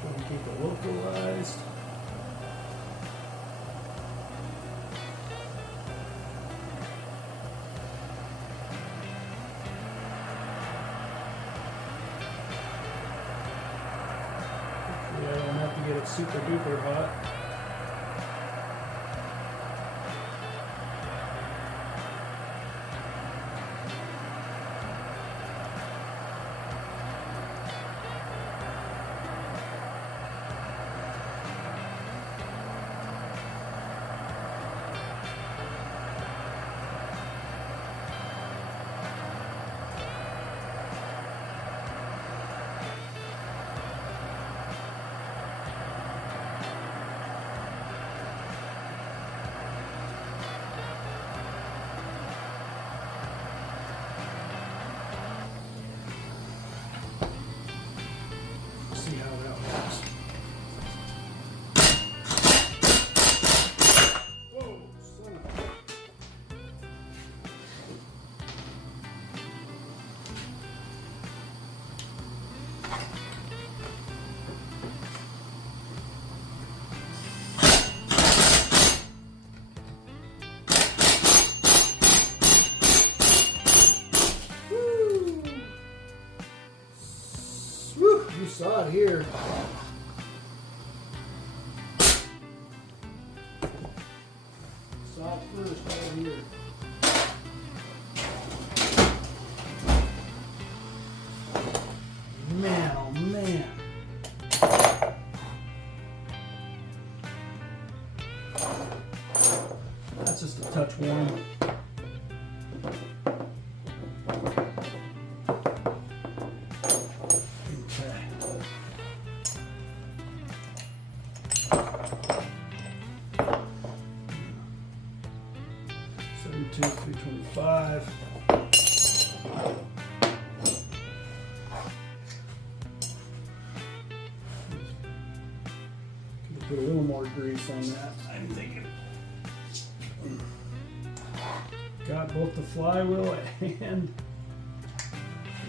Try and keep it localized. Hopefully I don't have to get it super duper hot. See how that works. Whoa, son of a... Woo! You saw it here. Saw it first right here. Man, oh man. That's just a touch warm. Okay. 325. Put a little more grease on that, I'm thinking. Got both the flywheel and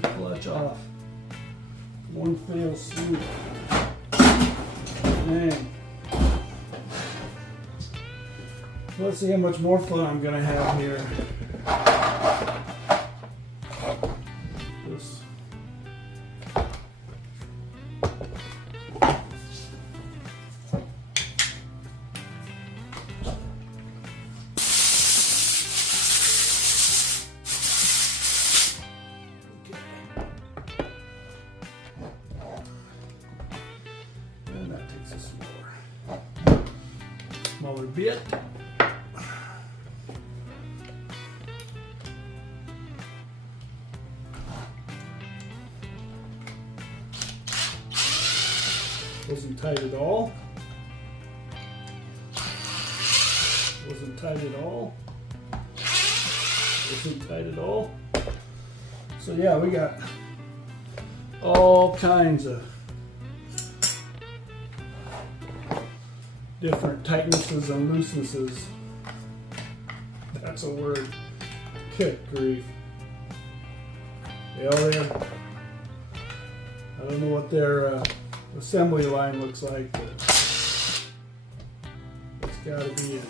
the clutch off. One fell swoop. Dang. Let's see how much more fun I'm gonna have here. This. And that takes a smaller bit. Wasn't tight at all. Wasn't tight at all. Wasn't tight at all. So yeah, we got all kinds of different tightnesses and loosenesses. That's a word. Good grief. Yeah, I don't know what their assembly line looks like, but it's got to be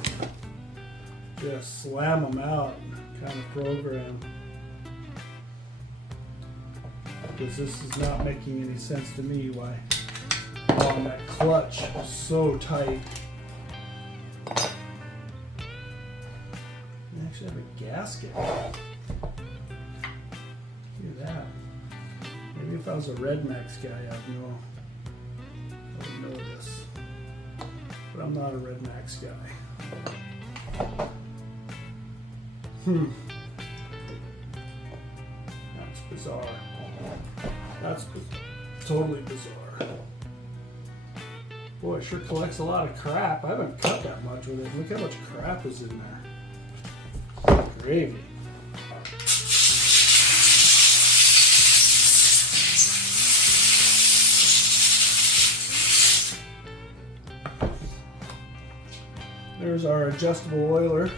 just slam them out kind of program, because this is not making any sense to me why on that clutch is so tight. I actually have a gasket. Look at that. Maybe if I was a Red Max guy, I would know this. But I'm not a Red Max guy. That's bizarre. That's totally bizarre. Boy, it sure collects a lot of crap. I haven't cut that much with it. Look how much crap is in there. Gravy. There's our adjustable oiler.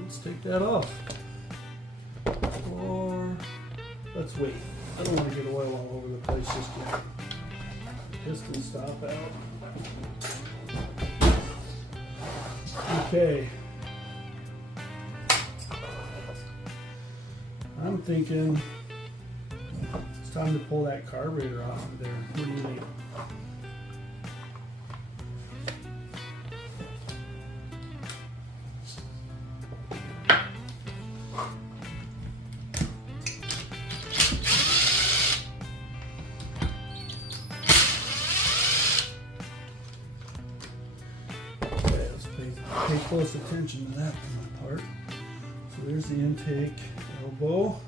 Let's take that off. Or let's wait. I don't want to get oil all over the place just yet. Piston stop out. Okay. I'm thinking it's time to pull that carburetor off of there. What do you think? Pay close attention to that part. So there's the intake elbow.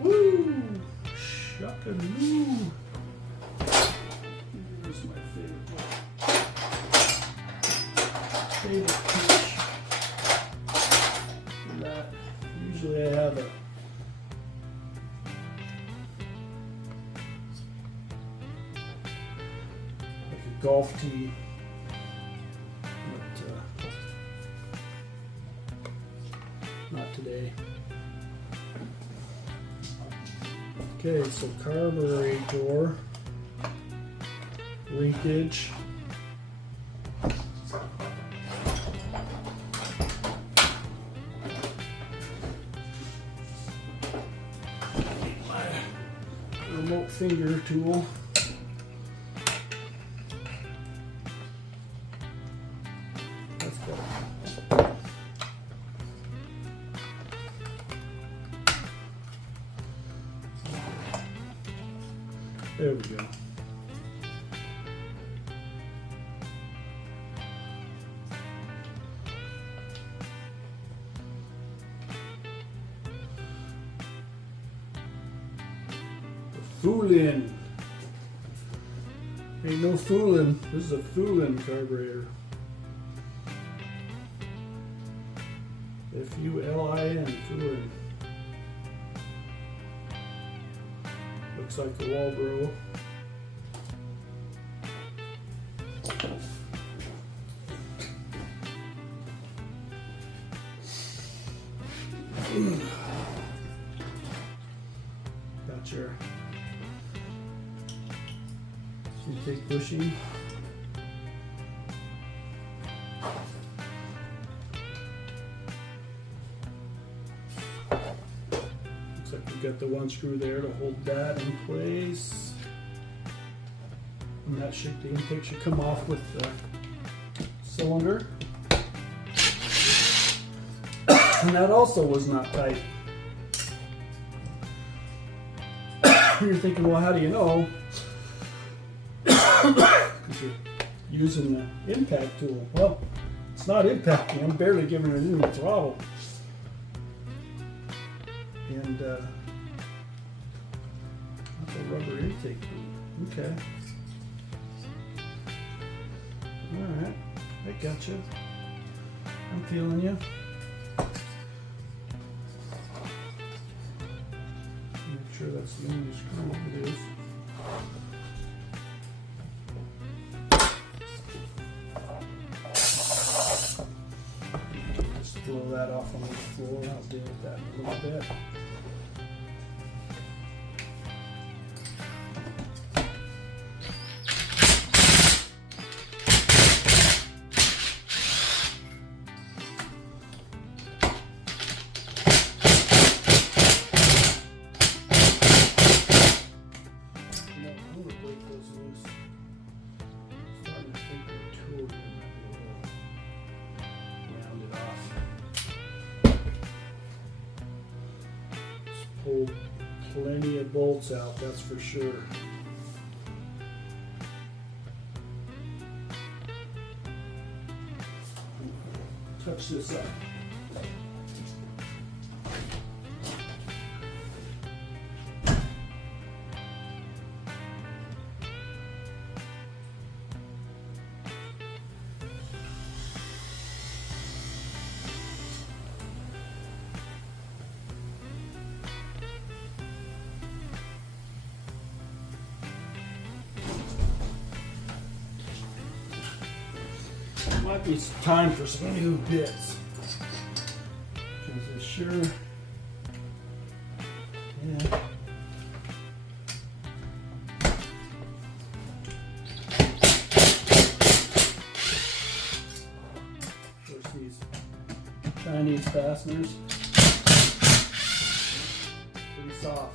Woo! Shuckaloo! Here's my favorite pinch. That. Usually I have like a golf tee, but not today. Okay, so carburetor leakage. Remote finger tool. Let's go. There we go. Foolin'. Ain't no fooling. This is a foolin' carburetor. F-U-L-I-N, foolin'. Looks like a Walbro. Got your intake bushing. Looks like we got the one screw there to hold that in place. And that should, the intake should come off with the cylinder. And that also was not tight. You're thinking, well, how do you know? Because you're using the impact tool. Well, it's not impacting. I'm barely giving it any throttle. And that's a rubber intake tool. Okay. All right. I got you. I'm feeling you. Make sure that's the only screw it is. Just blow that off on the floor. I'll deal with that in a little bit. Pull plenty of bolts out, that's for sure. Touch this up. might be time for some new bits. Because it sure, yeah. Of course, these Chinese fasteners, pretty soft.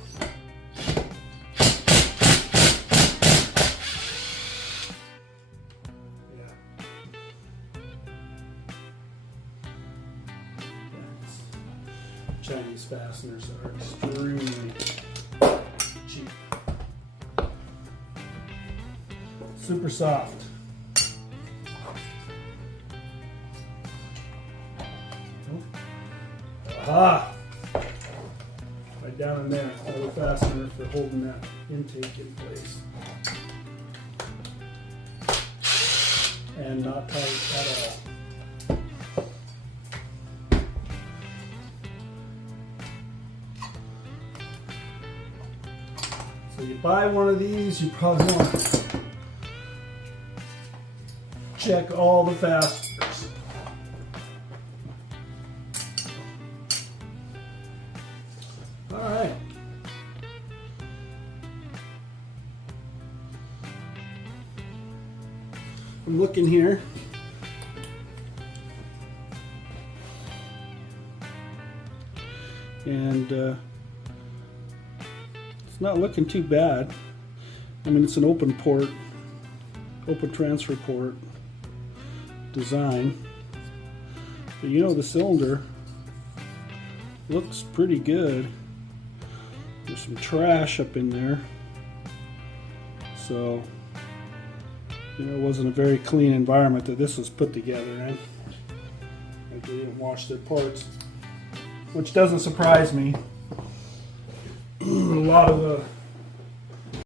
Chinese fasteners are extremely cheap. Super soft. Aha! Right down in there, another fastener for holding that intake in place. And not tight at all. So you buy one of these, you probably want to check all the fasteners. All right. I'm looking here. And it's not looking too bad. I mean, it's an open port, open transfer port design. But you know, the cylinder looks pretty good. There's some trash up in there. So, you know, it wasn't a very clean environment that this was put together in. Like they didn't wash their parts, which doesn't surprise me. A lot of the